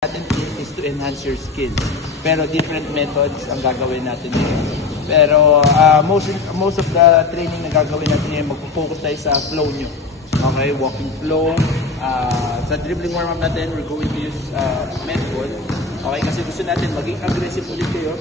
natin is to enhance your skills. Pero different methods ang gagawin natin ngayon. Pero most of the training na gagawin natin ngayon, mag-focus tayo sa flow nyo. Okay, walking flow. Sa dribbling warm-up natin, we're going to use med ball. Okay, kasi gusto natin maging aggressive ulit kayo.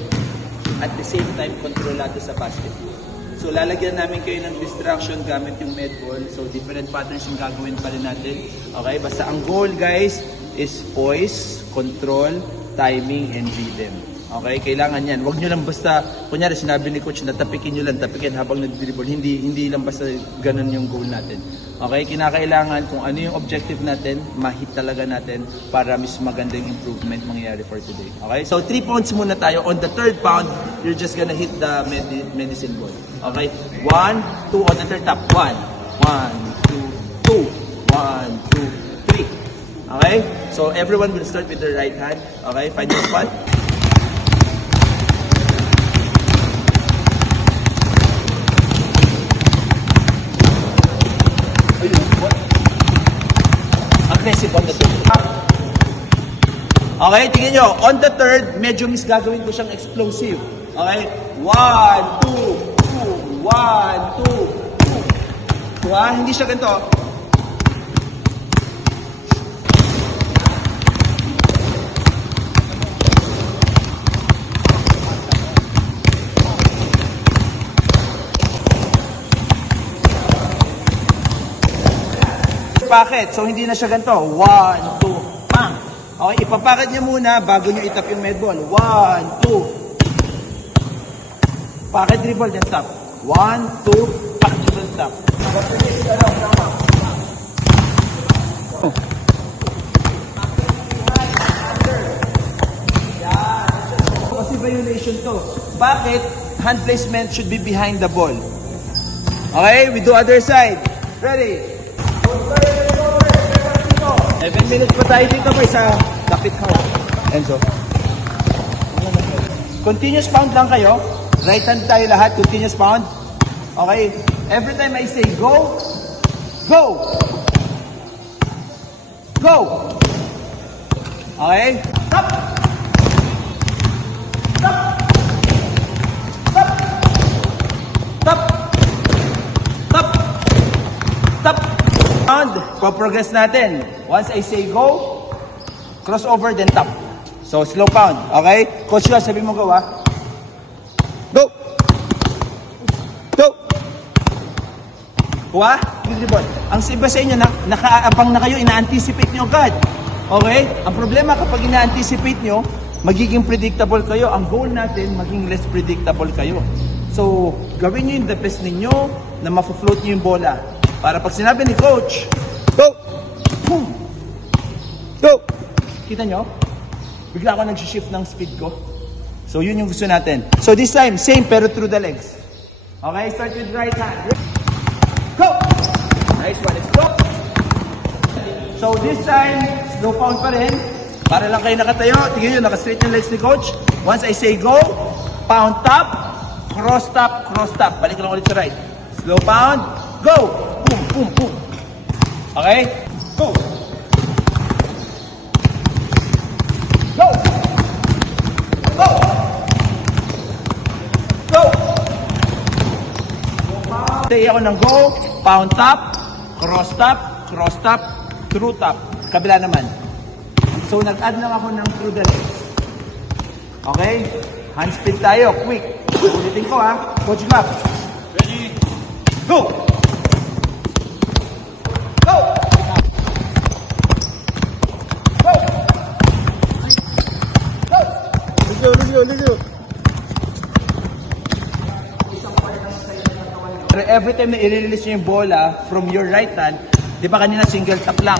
At the same time, control natin sa basketball. So lalagyan namin kayo ng distraction gamit yung med ball. So different patterns yung gagawin pa rin natin. Okay, basta ang goal guys is poise, control, timing, and rhythm. Okay, kailangan yan. Huwag nyo lang basta, kunyari sinabi ni coach na tapikin nyo lang, tapikin habang nag-dribble. Hindi lang basta ganun yung goal natin. Okay, kinakailangan kung ano yung objective natin, ma-hit talaga natin para mas magandang improvement mangyayari for today. Okay, so 3 pounds muna tayo. On the third pound, you're just gonna hit the medicine ball. Okay, 1, 2, on the third tap. 1, 2, 2, 1, 2, 3. Okay? So everyone will start with their right hand. Okay? Find your spot. Aggressive on the third. Okay? Tingnan nyo. On the third, medyo gagawin ko siyang explosive. Okay? 1, 2, 2. 1, 2, 2. Hindi siya ganito. Packet. So, hindi na siya ganito. 1, 2, pang. Okay, ipapacket niyo muna bago niyo itap yung med ball. 1, 2. Packet dribble, then tap. 1, 2, pack dribble, tap. Kasi violation to. Bakit? Hand placement should be behind the ball. Okay, we do other side. Ready? 7 minutes pa tayo dito boy sa kapit house. Enzo. Continuous pound lang kayo. Right hand tayo lahat. Continuous pound. Okay. Every time I say go, go. Go. Okay. Stop. Stop. Stop. Stop. Stop. Stop. Progress natin. Once I say go, crossover, then tap. So, slow pound. Okay? Coach ka, sabi mo go, ha? Go! Go! Kuha? Ang iba sa inyo, nakaabang na kayo, ina-anticipate nyo agad. Okay? Ang problema kapag ina-anticipate nyo, magiging predictable kayo. Ang goal natin, maging less predictable kayo. So, gawin nyo yung the best ninyo na ma-float nyo yung bola. Para pag sinabi ni coach, go! Boom! Go! Kita nyo? Bigla ako nag-shift ng speed ko. So, yun yung gusto natin. So, this time, same pero through the legs. Okay, start with right hand. Go! Nice one, let's go! So, this time, slow pound pa rin. Para lang kayo nakatayo. Tingnan nyo, naka-straight yung legs ni coach. Once I say go, pound tap, cross tap, cross tap. Balik lang ulit sa right. Slow pound, go! Boom, boom, boom. Okay? Go! Go! Go! Go! Say ako ng go, pound tap, cross tap, through tap. Kabila naman. So, nag-add lang ako ng through the legs. Okay? Hand speed tayo, quick. Ulitin ko ha. Coach Glove. Ready? Go! Go! Go! Go! Ligo. Pero every time na i-release nyo yung bola from your right hand, di ba kanina single tap lang?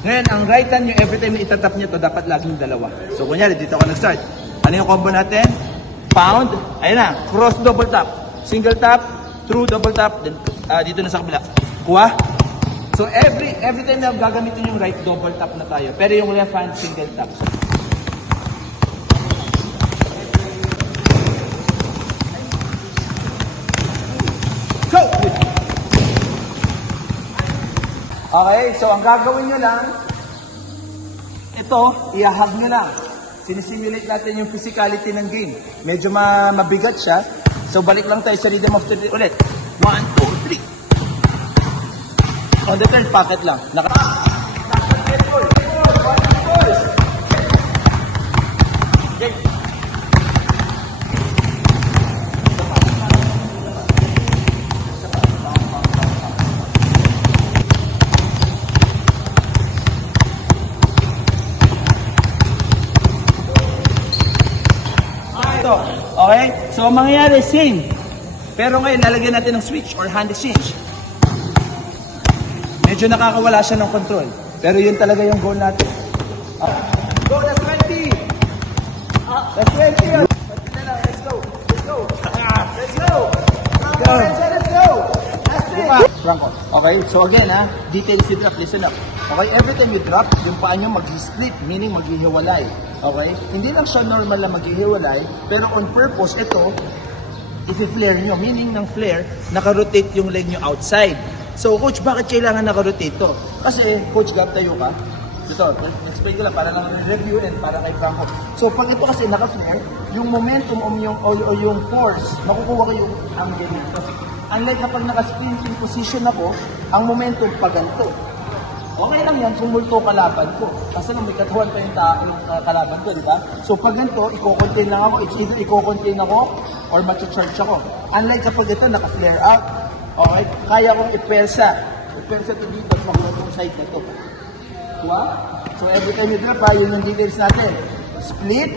Ngayon, ang right hand nyo, every time na itatap nyo to, dapat laging dalawa. So, kunyari, dito ako nag-start. Ano yung combo natin? Pound. Ayun na. Cross double tap. Single tap. Through double tap. Then, dito na sa kabila. Kuha. So, every time na gagamitin yung right, double tap na tayo. Pero yung left hand, single tap. Go! Okay, so ang gagawin nyo lang, ito, i-hug nyo lang. Sinisimulate natin yung physicality ng game. Medyo mabigat siya. So, balik lang tayo sa rhythm of 3 ulit. 1, 2, 3. On the third pocket lang. Okay. Okay? So, mangyayari, same. Pero ngayon, lalagyan natin ng switch or hand exchange. Medyo nakakawala siya ng control. Pero yun talaga yung goal natin. Go, that's 20! That's 20! Let's go! Let's go! Let's go! Let's go! Last three! Franco. Okay, so again details you drop, listen up. Okay, every time you drop, yung paa nyo mag-split, meaning maghihiwalay. Okay? Hindi lang siya normal na maghihiwalay, pero on purpose, ito, i-flare nyo, meaning ng flare, naka-rotate yung leg nyo outside. So, coach, bakit kailangan naka-rotate to? Kasi, coach, Gab, tayo ka. Ito, explain ko lang para lang review and para kay Franco. So, pag ito kasi naka-flare, yung momentum o yung force, makukuha ko yung angle nito. Unlike kapag naka-spin position ako, ang momentum pa ganito. Okay lang yan kung multo kalaban ko. Kasi nang may katuhan pa yung kalaban ko, di ba? So pag ganito, i-contain lang ako. It's either i-contain ako or matcha-charge ako. Unlike kapag ito naka-flare out, okay, kaya kong i-persa. I-persa to dito at makuha itong side na ito. Diba? So every time you drop, yun yung details natin. Split,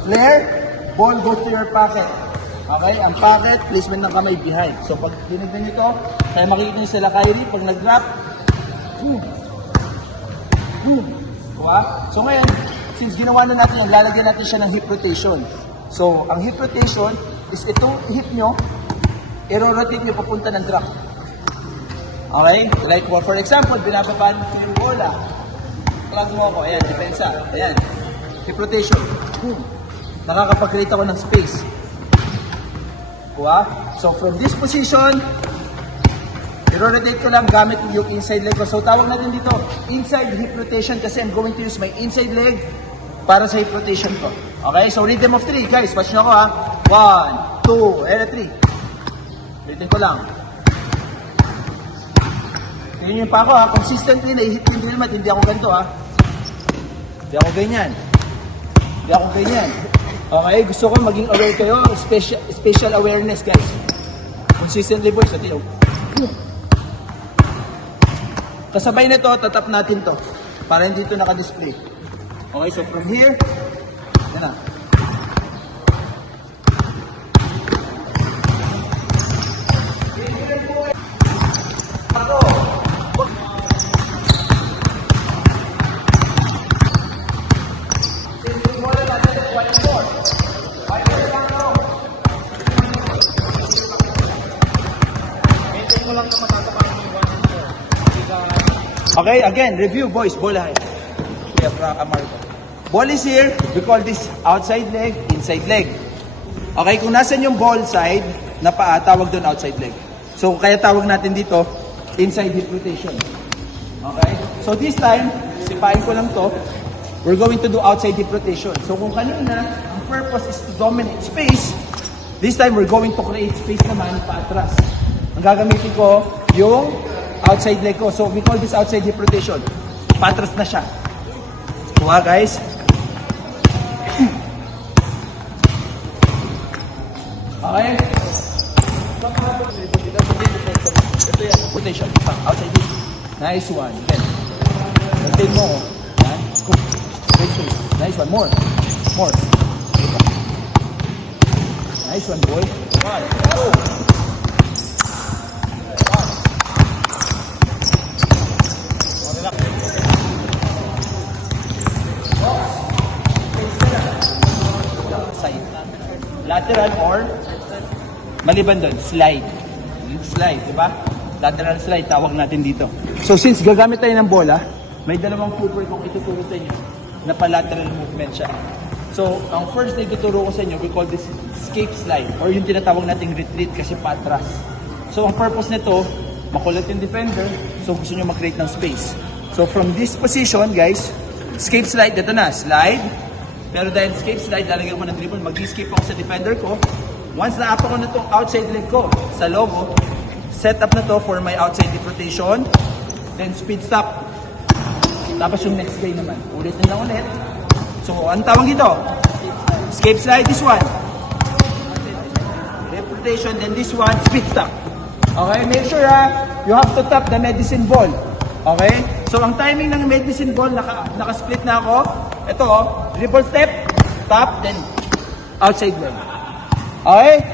flare, ball goes to your pocket. Okay? Ang pocket, placement ng kamay behind. So pag dinignan nyo ito, kaya makikita nyo sila Kyrie, pag nag-drop, diba? So ngayon, since ginawa na natin yan, lalagyan natin siya ng hip rotation. So, ang hip rotation is itong hip nyo, i-rotate nyo papunta ng drop. Okay? Like, for example, binababaan ko yung bola. Plug mo ako. Ayan, depensa. Ayan. Hip rotation. Nakakapag-create ako ng space. Diba? So, from this position, i-rotate ko lang gamit yung inside leg ko. So, tawag natin dito, inside hip rotation kasi I'm going to use my inside leg para sa hip rotation ko. Okay? So, rhythm of 3. Guys, watch nyo ako 1, 2, and 3. Rhythm ko lang. Tingnan nyo pa ako consistently na-hit yung drill mat. Hindi ako ganito Hindi ako ganyan. Hindi ako ganyan. Okay? Gusto ko maging aware kayo. Special awareness, guys. Consistently, boys. At kasabay nito, tatap natin to para hindi ito naka-display. Okay, so from here, yan na. Okay, again, review, boys. Bola. Ball is here. We call this outside leg, inside leg. Okay, kung nasan yung ball side na paa, tawag doon outside leg. So, kaya tawag natin dito, inside hip rotation. Okay? So, this time, sipain ko lang to. We're going to do outside hip rotation. So, kung kanina, ang purpose is to dominate space, this time, we're going to create space naman paatras. Ang gagamitin ko, yung outside leg ko. So, we call this outside hip rotation. Patras na siya. Kuha, guys. Okay? Ito yan. Rotation. Outside hip. Nice one. Again. Maintain mo. Yan. Scoop. Nice one. More. More. Nice one, boy. 1, 2. Lateral or maliban doon, slide. Slide, di ba? Lateral slide, tawag natin dito. So since gagamit tayo ng bola, may dalawang footwork kong ituturo sa inyo na pa-lateral movement siya. So, ang first na ituturo ko sa inyo, we call this escape slide or yung tinatawag nating retreat kasi patras. So, ang purpose nito, makulit yung defender, so gusto nyo mag-create ng space. So, from this position, guys, Escape slide, ito na, slide. Pero dahil escape slide, lalagyan ko ng dribble, mag-escape ako sa defender ko. Once na-up ako na itong outside leg ko sa logo, set up na to for my outside deep rotation. Then speed stop. Tapos yung next guy naman. Ulit na lang ulit. So, ang tawag dito? Escape slide, this one. Deep rotation, then this one, speed stop. Okay, make sure you have to tap the medicine ball. Okay? So, ang timing ng medicine ball, naka-split na ako. Ito, dribble step, tap, then outside leg. Okay?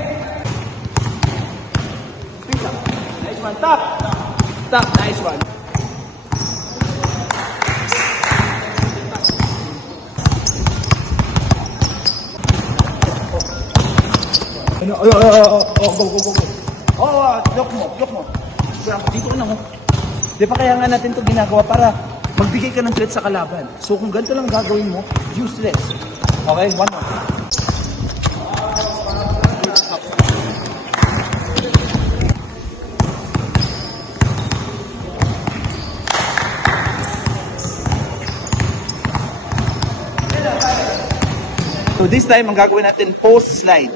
Speed stop. Nice one, tap. Tap, nice one. Ano? Go. Lock mo. Dito ka na mo. Di ba kaya nga natin ito ginagawa para magbigay ka ng threat sa kalaban. So kung ganito lang gagawin mo, useless. Okay, one more. So this time, ang gagawin natin, post slide.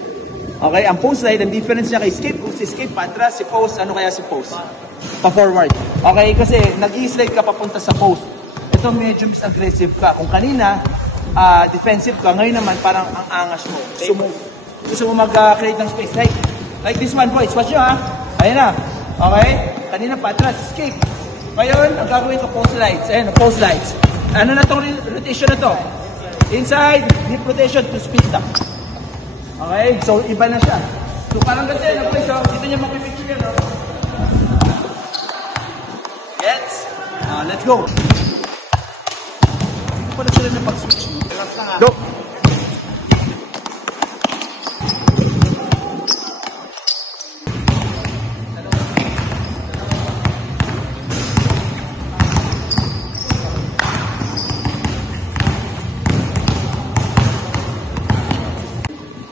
Okay, ang post slide, ang difference niya kay escape, kung si escape patras, si post, ano kaya si post? Pa-forward. Okay, kasi nag-i-slide ka papunta sa post. Ito medyo mas aggressive ka. Kung kanina, defensive ka, ngayon naman parang ang angas mo. Gusto mo mag-create ng space. Like this one, boys. Watch nyo, ha? Ayan na. Okay? Kanina patras, escape. Ngayon, ang gagawin ko, post slides. Ayan, post slides. Ano na itong rotation na to? Inside, deep rotation to speed stop. Okay? So, iba na siya. So, parang ganito yun, boys. So, dito nyo makipicture yun, no? Gets? Let's go. Pala sila na pag-switch. Go!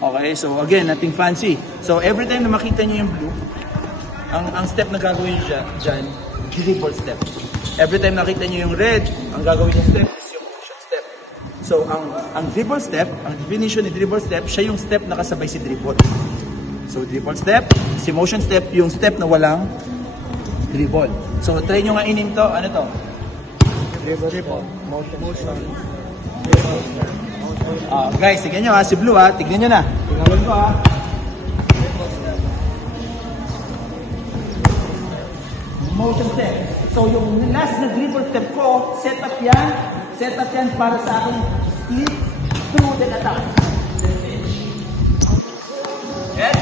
Okay, so again, nothing fancy. So every time na makita nyo yung blue, ang step na gagawin nyo dyan, dribble step. Every time nakita nyo yung red, ang gagawin yung step is yung motion step. So ang dribble step, ang definition ni dribble step, siya yung step na kasabay si dribble. So dribble step, si motion step, yung step na walang dribble. So try nyo nga inim to, ano to? Dribble. Motion. Guys, tignan nyo ha, si Blue ha, tignan nyo na. Tignan ko ha. Motion step. So yung last na dribble step ko, set up yan para sa aking speed through the attack. Yes?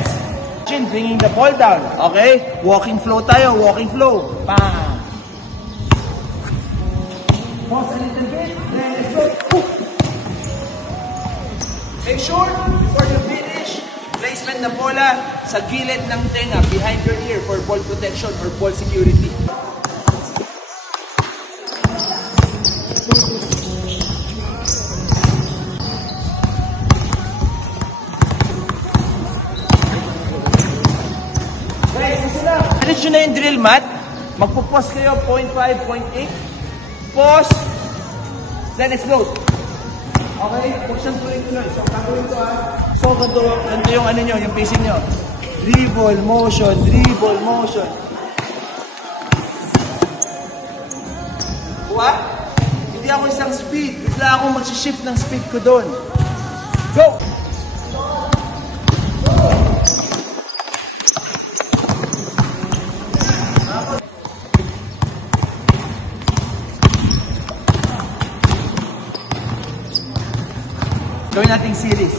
Bringing the ball down. Okay? Walking flow tayo, walking flow. Bam! Pause a little bit, then let's go. Make sure, before you finish, placement na bola sa gilid ng tenga, behind your ear for ball protection or ball security. Guys, ito na. Diretso na yung drill mat. Magpo-pause kayo, 0.5, 0.8. Pause. Then explode. Okay, huwag siyang tuloy-tuloy. So, gagawin ko ha. So, ganito yung ano nyo, yung pacing nyo. Dribble, motion, dribble, motion. Kuha? Hindi ako isang speed. Bigla akong mag-shift ng speed ko doon. Go! Gawin nating series.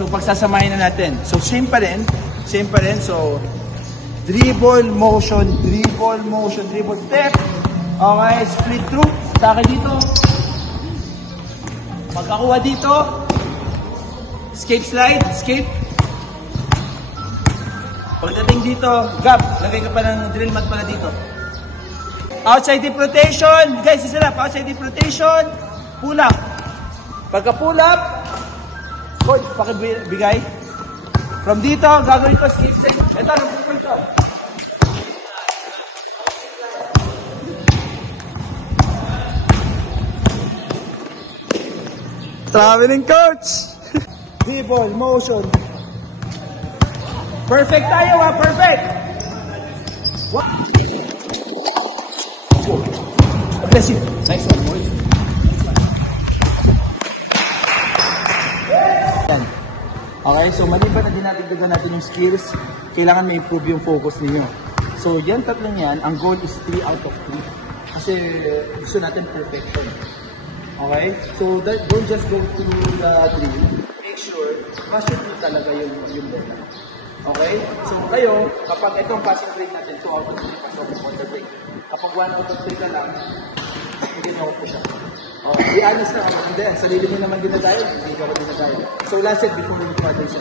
So, pagsasamahin na natin. So, same pa rin. So, dribble, motion, dribble step. Okay, split through. Atake dito. Pagkakuha dito. Escape slide, escape. Pagdating dito, gap. Lagay ka pa ng drill mat pala dito. Outside deep rotation. Guys, isa lang. Outside deep rotation. Pull up. Pagka pull up, coach, pakibigay. From dito, gagawin ko skip set. Ito, nagpupul ko. Traveling coach! D-ball, motion. Perfect tayo ha, perfect! Wow! Bless you. Nice one, boys. Yan. Okay, so maliban na dinadagdagan natin yung skills, kailangan ma-improve yung focus ninyo. So yan tatlong yan, ang goal is 3 out of 3. Kasi gusto natin perfection. Okay? So don't just go to the 3. Make sure, ma-shoot nyo talaga yung bola. Okay? So kayo, kapag itong passing grade natin, 2 out of 3 pass over the break. Kapag 1 out of 3 ka lang, hindi na ako siya. Okay, be honest na ako. Hindi, sarili mo naman din na tayo. Hindi ka din na tayo. So last set before we start this.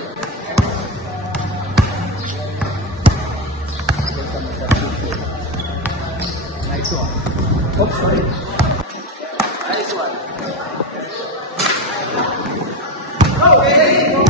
Nice one. Oops, sorry. Nice one. Okay.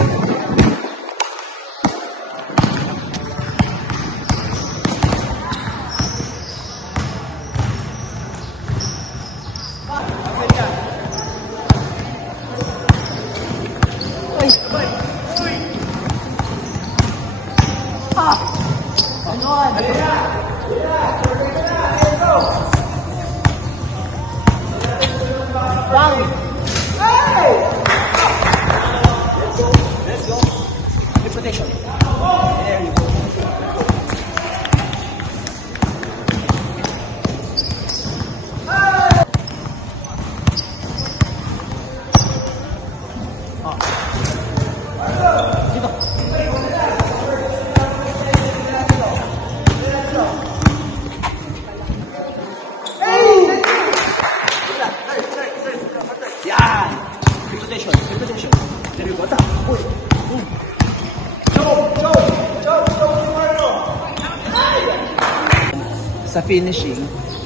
Sa finishing,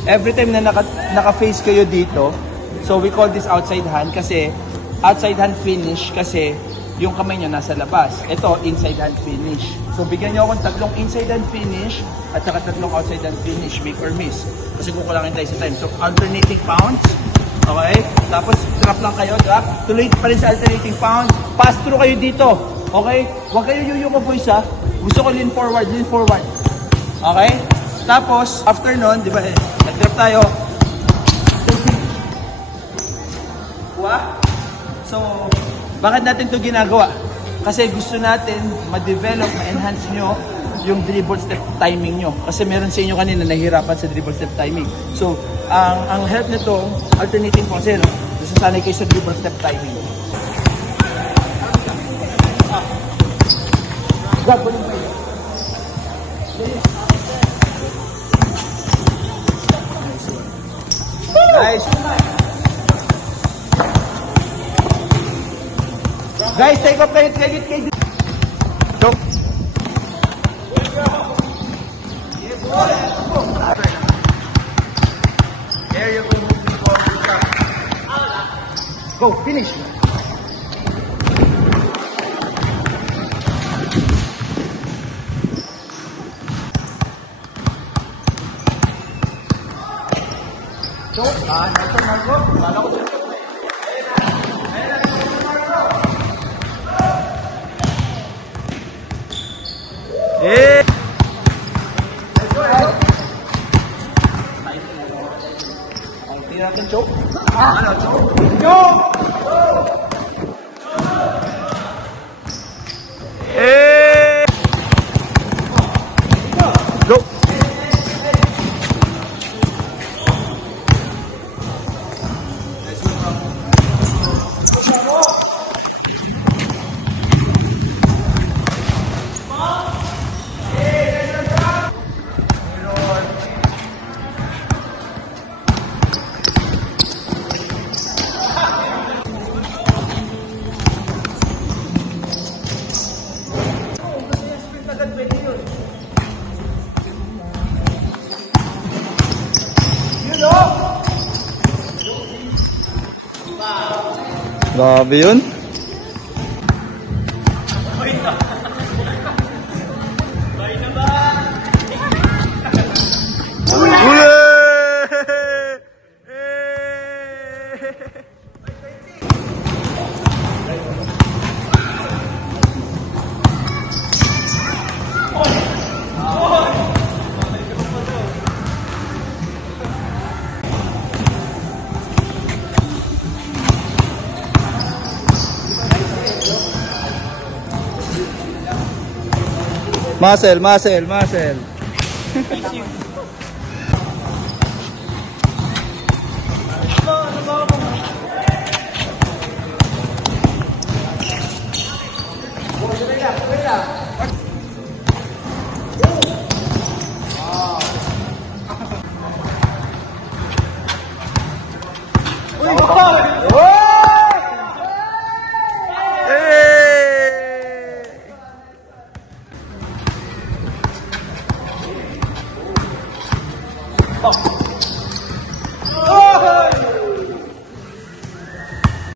every time na naka-face kayo dito, so we call this outside hand kasi outside hand finish kasi yung kamay nyo nasa labas. Ito, inside hand finish. So bigyan nyo akong tatlong inside hand finish at saka tatlong outside hand finish, make or miss. Kasi kukulangin tayo sa time. So alternating pounds, okay? Tapos drop lang kayo, drop. Tuloy pa rin sa alternating pounds. Pass through kayo dito, okay? Huwag kayo yuyuko boys ha. Gusto ko lean forward, lean forward. Okay? Tapos, after nun, di ba, nag-drop tayo. Kuha? So, bakit natin ito ginagawa? Kasi gusto natin ma-develop, ma-enhance nyo yung dribble step timing nyo. Kasi meron sa inyo kanina nahihirapan sa dribble step timing. So, ang help nito, alternating po kasi, no? Nasasanay kayo sa dribble step timing. Grab, balik kayo. Nice. Guys, take off kayo, take it. Go. There you go, moving forward. Go, finish. So, nasa Marco, wala ko dito. Eh! Hindi natin choke. Ano, choke? Choke! Eh! Go! Grabe yun. Muscle.